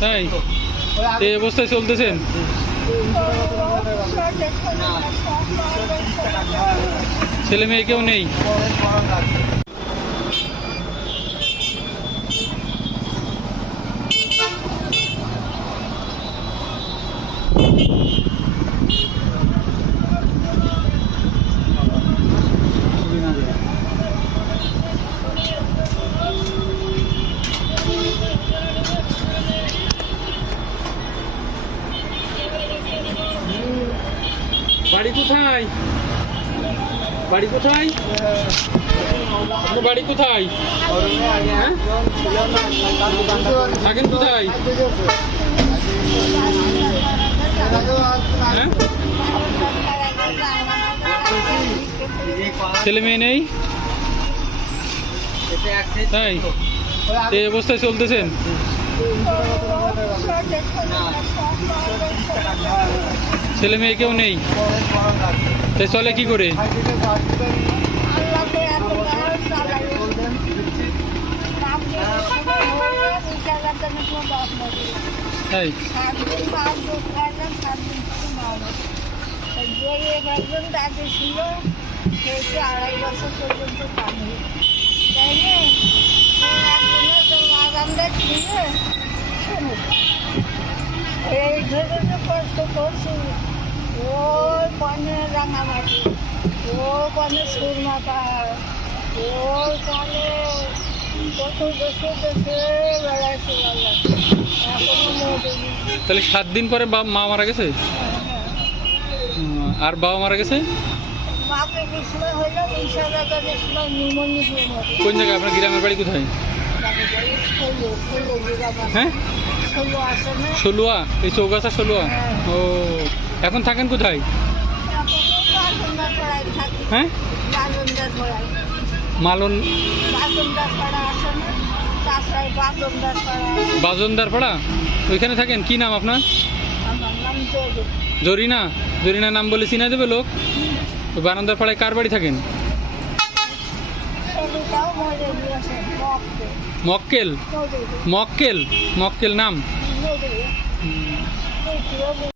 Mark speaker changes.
Speaker 1: তাই? এই অবস্থায় চলতেছেন? ছেলে মেয়ে কেউ নেই? বাড়ি কোথায়? বাড়ি কোথায়? আপনার বাড়ি কোথায়? হ্যাঁ? থাকেন কোথায়? হ্যাঁ? ছেলে মেয়ে নেই? তাই? এই অবস্থায় চলতেছেন? ছেলে মেয়ে কেউ নেই? চলে কি করে?
Speaker 2: ছিল সে আড়াই বছর পর্যন্ত তাই ছিল এই ধরে কষ্ট করছি ওই কনে রাঙামাটি ওই কনে সুরমা পাহাড় ওই কনে কত দেশে দেশে বেড়াইছি
Speaker 1: তাহলে সাত দিন পরে বাবা মা মারা গেছে? আর বাবা মারা গেছে? কোন জায়গায়? আপনার গ্রামের বাড়ি কোথায়? হ্যাঁ? ষোলোয়া? এই চৌগাছা ষোলোয়া? ও এখন থাকেন কোথায়? হ্যাঁ? মালন বাজনদার পাড়া ওইখানে থাকেন? কি নাম আপনার? জরিনা। জরিনা নাম বলে চিনা দেবে লোক? বারান্দার পাড়ায় কার বাড়ি থাকেন? मक्केल
Speaker 2: मक्केल
Speaker 1: मक्केल
Speaker 2: नाम